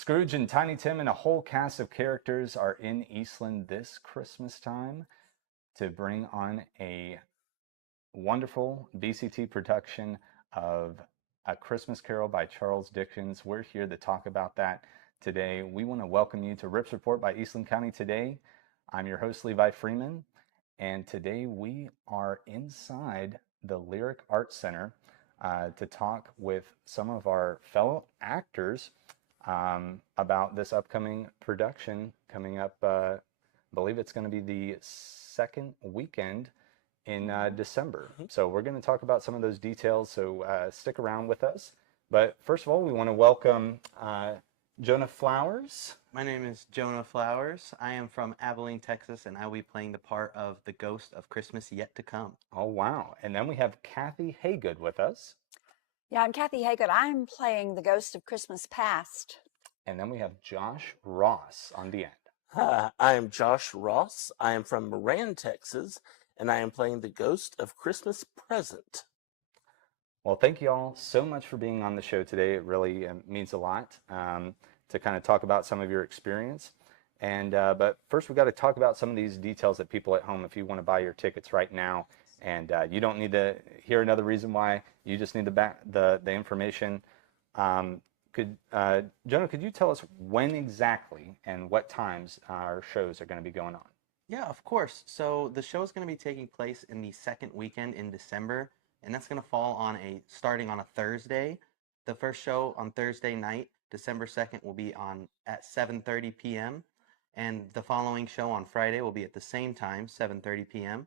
Scrooge and Tiny Tim and a whole cast of characters are in Eastland this Christmas time to bring on a wonderful BCT production of A Christmas Carol by Charles Dickens. We're here to talk about that today. We want to welcome you to Rips Report by Eastland County Today. I'm your host, Levi Freeman, and today we are inside the Lyric Arts Center to talk with some of our fellow actors about this upcoming production coming up. I believe it's going to be the second weekend in December. So we're going to talk about some of those details, so stick around with us. But first of all, we want to welcome Jonah Flowers. My name is Jonah Flowers. I am from Abilene, Texas, and I will be playing the part of the ghost of Christmas Yet to Come. Oh, wow. And then we have Kathy Haygood with us. Yeah, I'm Kathy Haygood. I'm playing the ghost of Christmas Past. And then we have Josh Ross on the end. Hi, I am Josh Ross. I am from Moran, Texas, and I am playing the ghost of Christmas Present. Well, thank you all so much for being on the show today. It really means a lot to kind of talk about some of your experience. And but first, we got to talk about some of these details that people at home, if you want to buy your tickets right now, and you don't need to hear another reason why, you just need the information. Jonah, could you tell us when exactly and what times our shows are going to be going on? Yeah, of course. So the show is going to be taking place in the second weekend in December, and that's going to fall on starting on a Thursday. The first show on Thursday night, December 2nd, will be on at 7:30 p.m. And the following show on Friday will be at the same time, 7:30 p.m.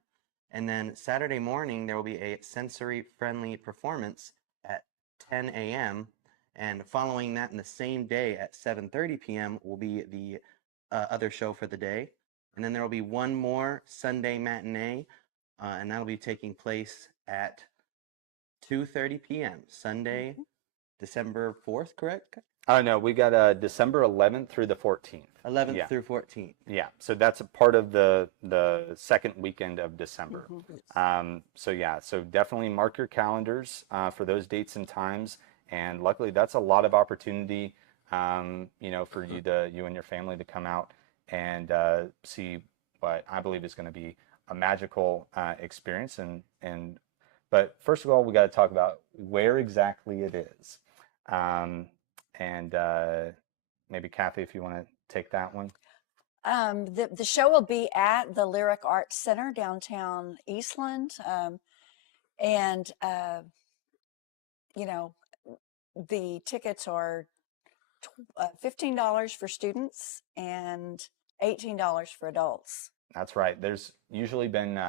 And then Saturday morning, there will be a sensory-friendly performance at 10 a.m. And following that, in the same day at 7:30 p.m. will be the other show for the day. And then there will be one more Sunday matinee, and that'll be taking place at 2:30 p.m. Sunday, December 4th, correct? No, we got December 11th through the 14th. 11th through 14th. Yeah, so that's a part of the second weekend of December. So definitely mark your calendars for those dates and times. And luckily, that's a lot of opportunity, for you and your family to come out and see what I believe is going to be a magical experience. But first of all, we got to talk about where exactly it is. Maybe Kathy, if you want to take that one. The show will be at the Lyric Arts Center downtown Eastland. The tickets are $15 for students and $18 for adults. That's right. There's usually been,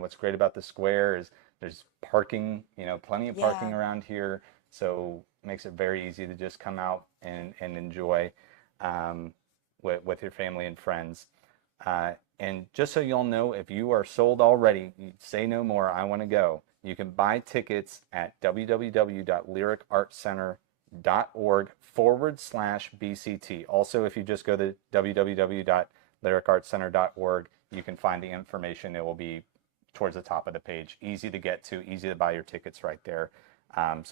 what's great about the square is there's parking, plenty of parking around here. So it makes it very easy to just come out and enjoy with your family and friends. And just so you all know, if you are sold already, you say no more, I want to go. You can buy tickets at www.lyricartscenter.org/BCT. Also, if you just go to www.lyricartscenter.org, you can find the information. It will be towards the top of the page. Easy to get to, easy to buy your tickets right there. And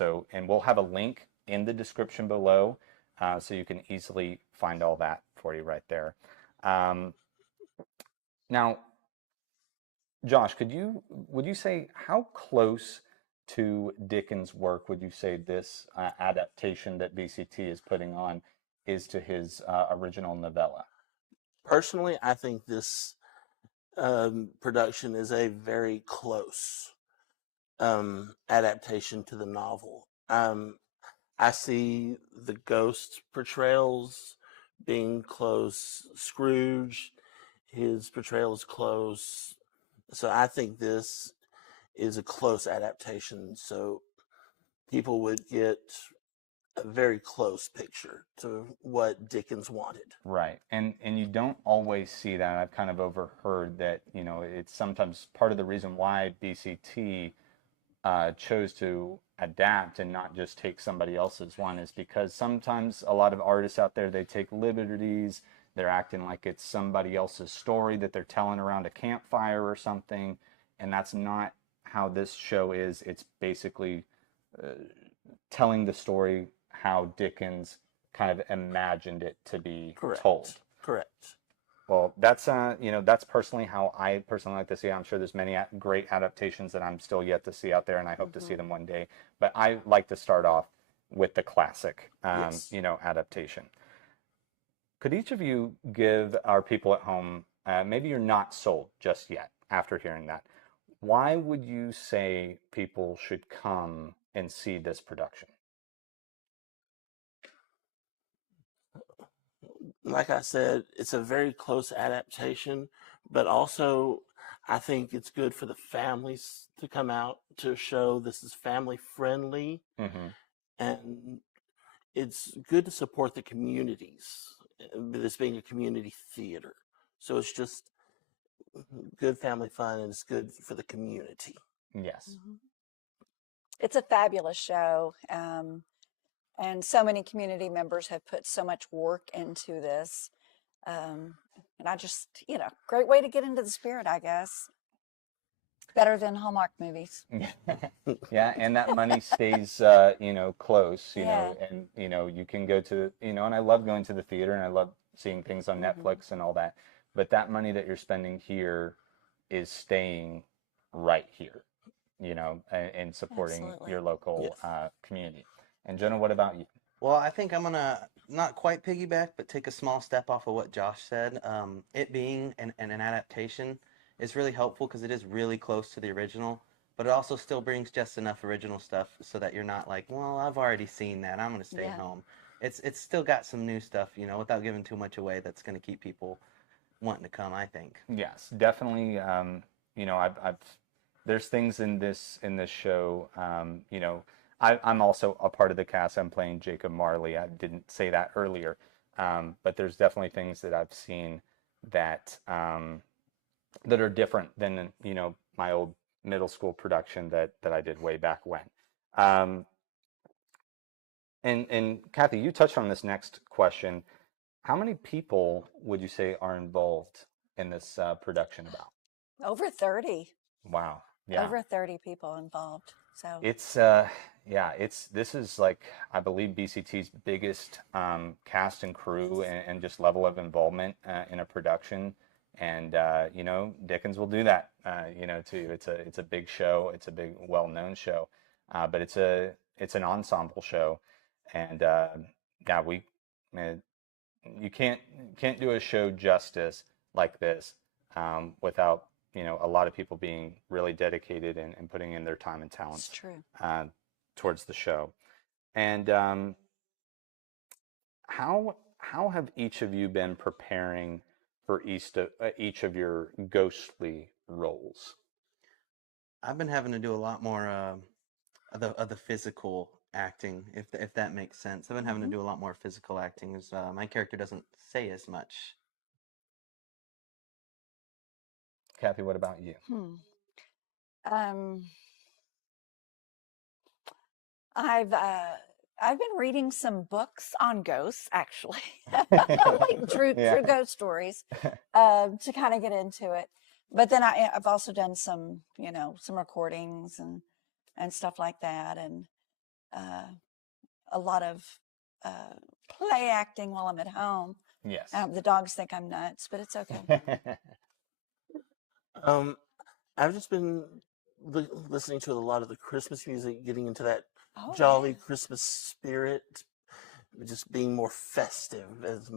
we'll have a link in the description below, so you can easily find all that for you right there. Now, Josh, would you say how close to Dickens' work would you say this adaptation that BCT is putting on is to his original novella? Personally, I think this production is a very close adaptation to the novel. I see the ghost portrayals being close. Scrooge, his portrayal is close. So I think this is a close adaptation. So people would get a very close picture to what Dickens wanted. Right. And you don't always see that. I've kind of overheard that, it's sometimes part of the reason why BCT chose to adapt and not just take somebody else's one is because sometimes a lot of artists out there, they take liberties. They're acting like it's somebody else's story that they're telling around a campfire or something. And that's not how this show is. It's basically telling the story how Dickens kind of imagined it to be Correct. told. Correct. Well, that's that's personally how I personally like to see it. I'm sure there's many great adaptations that I'm still yet to see out there, and I hope to see them one day. But I like to start off with the classic, Yes. adaptation. Could each of you give our people at home, maybe you're not sold just yet after hearing that, why would you say people should come and see this production? Like I said, it's a very close adaptation, but also I think it's good for the families to come out to show this is family friendly, Mm-hmm. and it's good to support the communities, this being a community theater. So it's just good family fun, and it's good for the community. Yes. It's a fabulous show. And so many community members have put so much work into this. And I just, great way to get into the spirit, I guess. Better than Hallmark movies. Yeah, and that money stays, close, Yeah. and, you can go to, and I love going to the theater and I love seeing things on Netflix and all that. But that money that you're spending here is staying right here, and supporting Absolutely. your local Yes. community. And Jonah, what about you? Well, I think I'm gonna not quite piggyback, but take a small step off of what Josh said. It being an adaptation is really helpful because it is really close to the original, but it also still brings just enough original stuff so that you're not like, well, I've already seen that. I'm gonna stay Yeah. home. It's still got some new stuff, without giving too much away. That's gonna keep people wanting to come, I think. Yes, definitely. I've there's things in this show. I'm also a part of the cast. I'm playing Jacob Marley. I didn't say that earlier, but there's definitely things that I've seen that that are different than my old middle school production that I did way back when. Um, and Kathy, you touched on this next question. How many people would you say are involved in this production about? Over 30. Wow. Yeah. Over 30 people involved. So It's this is like I believe BCT's biggest cast and crew and just level of involvement in a production. And Dickens will do that too. It's a big show. It's a big well-known show. But it's an ensemble show. And yeah, you can't do a show justice like this without a lot of people being really dedicated and putting in their time and it's talents true. towards the show. And how have each of you been preparing for each of your ghostly roles? I've been having to do a lot more of the physical acting, if that makes sense. I've been having to do a lot more physical acting, as my character doesn't say as much. Kathy, what about you? Um, I've been reading some books on ghosts, actually, like true Yeah. ghost stories, to kind of get into it. But then I've also done some some recordings and stuff like that, and a lot of play acting while I'm at home. Yes. The dogs think I'm nuts, but it's okay. I've just been listening to a lot of the Christmas music, getting into that Oh, jolly yeah. Christmas spirit, just being more festive as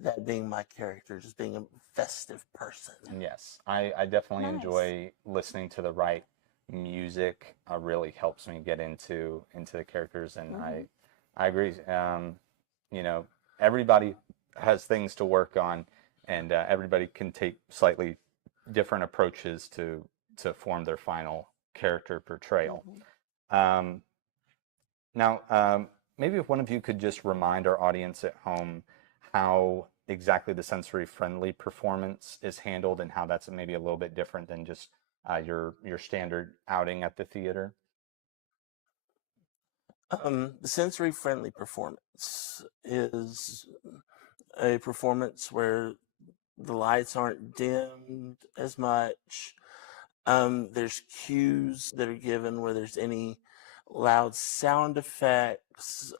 that being my character, just being a festive person. Yes, I definitely Nice. enjoy listening to the right music. Really helps me get into the characters, and I agree. Everybody has things to work on, and everybody can take slightly different approaches to form their final character portrayal. Now, maybe if one of you could just remind our audience at home how exactly the sensory friendly performance is handled and how that's maybe a little bit different than just your standard outing at the theater. The sensory friendly performance is a performance where the lights aren't dimmed as much. There's cues that are given where there's any loud sound effects.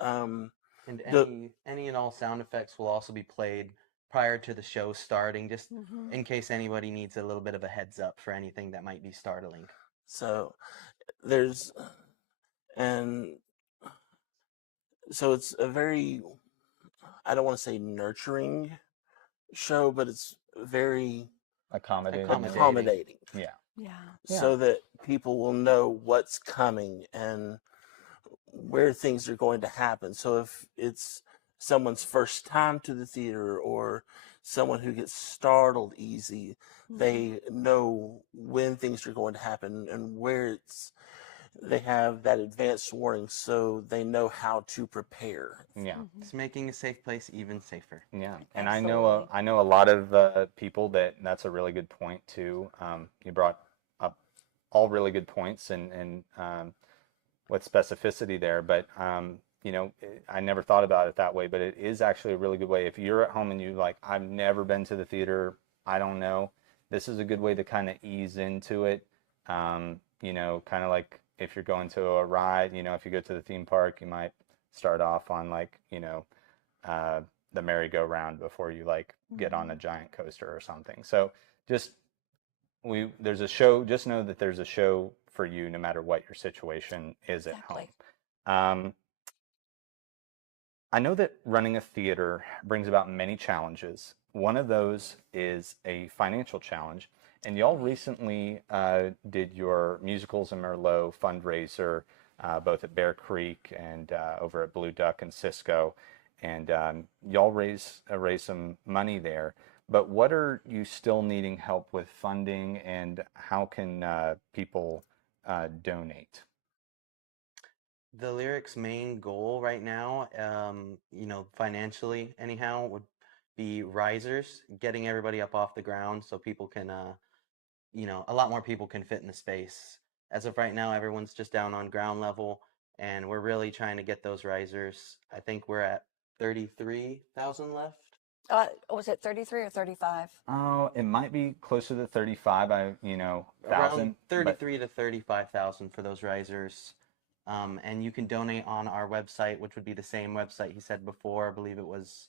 And The any and all sound effects will also be played prior to the show starting, just Mhm. in case anybody needs a little bit of a heads up for anything that might be startling. so there's and so it's a very, I don't want to say nurturing show, but it's very Accommodating. accommodating, Yeah. Yeah. so that people will know what's coming and where things are going to happen. So if it's someone's first time to the theater or someone who gets startled easy, Mhm. they know when things are going to happen and they have that advanced warning, so they know how to prepare. Yeah. Mhm. It's making a safe place even safer. Yeah, and Absolutely. I know a lot of people that's a really good point too. You brought up all really good points and with specificity there, but I never thought about it that way, but it is actually a really good way. If you're at home and you like, I've never been to the theater, I don't know, this is a good way to kind of ease into it. Kind of like if you're going to a ride, if you go to the theme park, you might start off on like, uh, the merry-go-round before you like get on a Mhm. giant coaster or something. So just there's a show. Just know that there's a show for you, no matter what your situation is at home. Exactly. I know that running a theater brings about many challenges. One of those is a financial challenge. And y'all recently did your Musicals and Merlot fundraiser, both at Bear Creek and over at Blue Duck and Cisco. And y'all raised some money there. But what are you still needing help with funding, and how can people donate? The Lyrics' main goal right now, financially anyhow, would be risers, getting everybody up off the ground so people can, a lot more people can fit in the space. As of right now, everyone's just down on ground level, and we're really trying to get those risers. I think we're at 33,000 left. Was it 33 or 35? Oh, it might be closer to 35, Around thousand, but 33 to 35,000 for those risers. And you can donate on our website, which would be the same website he said before. I believe it was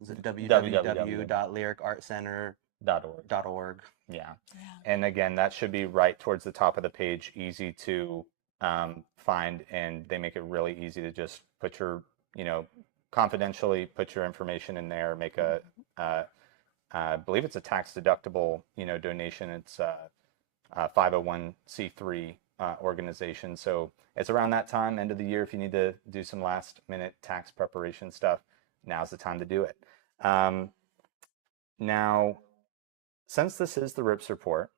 it www.lyricartcenter.org. Yeah. Yeah. And again, that should be right towards the top of the page, easy to find, and they make it really easy to just put your, confidentially put your information in there, make I believe it's a tax deductible, donation. It's 501c3 organization. So it's around that time, end of the year, if you need to do some last minute tax preparation stuff, now's the time to do it. Now, since this is the RIPS report,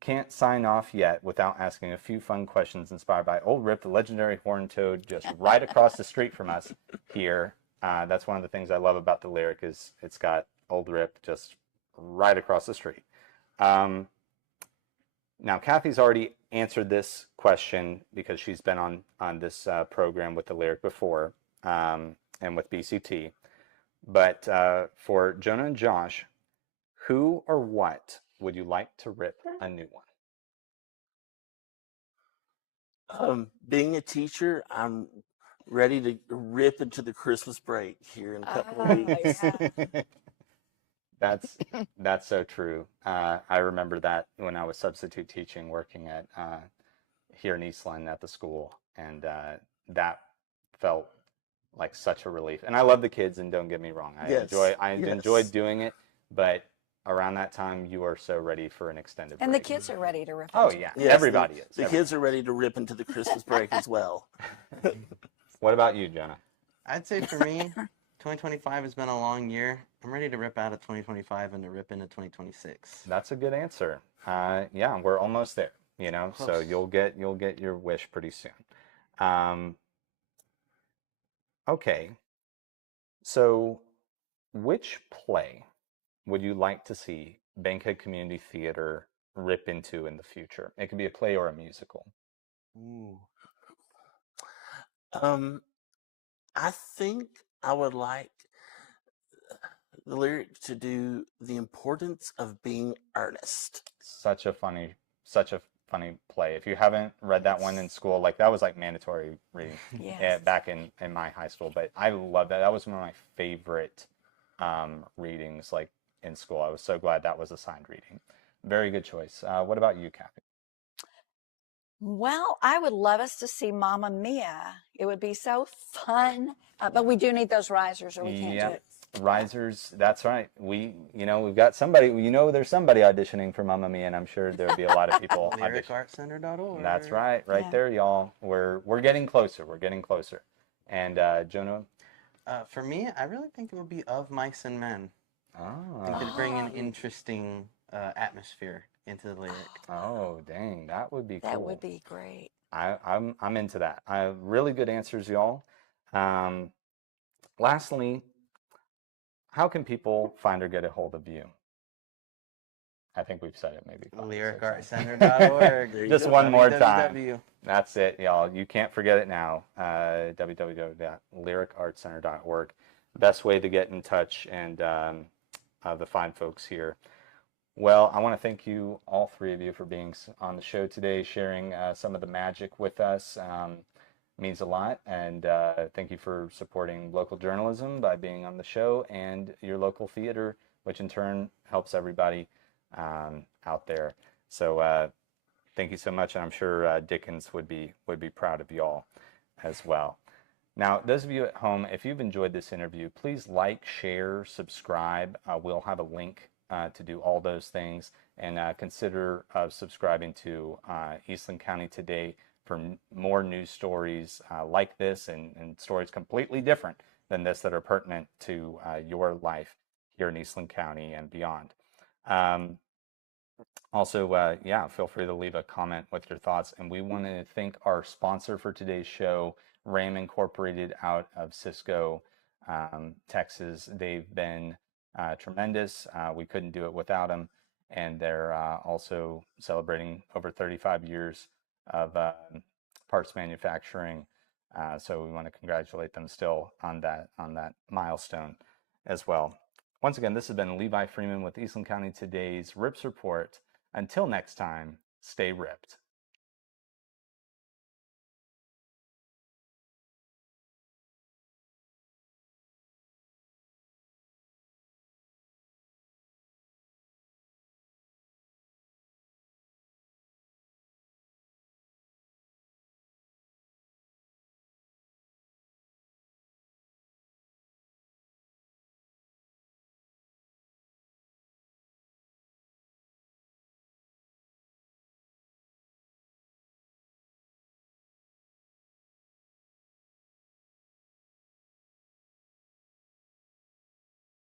can't sign off yet without asking a few fun questions inspired by Old Rip, the legendary horned toad, just right across the street from us here. That's one of the things I love about the lyric is it's got Old Rip just right across the street. Now, Kathy's already answered this question because she's been on this program with the lyric before and with BCT. But for Jonah and Josh, who or what would you like to rip a new one? Being a teacher, I'm ready to rip into the Christmas break here in a couple of weeks. Yeah. That's so true. I remember that when I was substitute teaching, working at here in Eastland at the school, and that felt like such a relief. And I love the kids, and don't get me wrong, Yes, I enjoyed yes, doing it, but around that time, you are so ready for an extended And the break. kids are ready to rip Oh into yeah, it. yes. everybody is. The kids are ready to rip into the Christmas break as well. What about you, Jonah? I'd say for me, 2025 has been a long year. I'm ready to rip out of 2025 and to rip into 2026. That's a good answer. Yeah, we're almost there. So Close. you'll get your wish pretty soon. Okay. So, which play would you like to see Bankhead Community Theater rip into in the future? It could be a play or a musical. Ooh. I think I would like the lyric to do the importance of being earnest. Such a funny funny play. If you haven't read that one in school, like that was like mandatory reading Yes. back in my high school. But I love that. That was one of my favorite readings, like in school. I was so glad that was assigned reading. Very good choice. What about you, Kathy? Well, I would love us to see Mamma Mia. It would be so fun. But we do need those risers or we can't do Yep. it. Risers, that's right. We've got somebody, there's somebody auditioning for Mamma Mia, and I'm sure there'll be a lot of people auditioning. LyricArtCenter.org. That's right, right Yeah. there, y'all. We're getting closer. We're getting closer. And Jonah? For me, I really think it would be Of Mice and Men. I think Oh, it'd bring an interesting atmosphere into the lyric. oh, dang, that would be cool. That would be great. I'm into that. Really good answers, y'all. Lastly, how can people find or get a hold of you? I think we've said it maybe 5 or 6 times. LyricArtCenter.org. Just one more time. www. That's it, y'all. You can't forget it now. www.lyricartscenter.org. Best way to get in touch and the fine folks here. Well, I want to thank you, all three of you, for being on the show today, sharing some of the magic with us. Means a lot. And thank you for supporting local journalism by being on the show and your local theater, which in turn helps everybody out there. So thank you so much, and I'm sure Dickens would be proud of you all as well. Now, those of you at home, if you've enjoyed this interview, please like, share, subscribe. We'll have a link to do all those things, and consider subscribing to Eastland County Today for more news stories like this and stories completely different than this that are pertinent to your life here in Eastland County and beyond. Also, yeah, feel free to leave a comment with your thoughts. And we want to thank our sponsor for today's show, RAM Incorporated out of Cisco, Texas. They've been tremendous. We couldn't do it without them. And they're also celebrating over 35 years of parts manufacturing. So we want to congratulate them still on that milestone as well. Once again, this has been Levi Freeman with Eastland County Today's Rips Report. Until next time, stay ripped.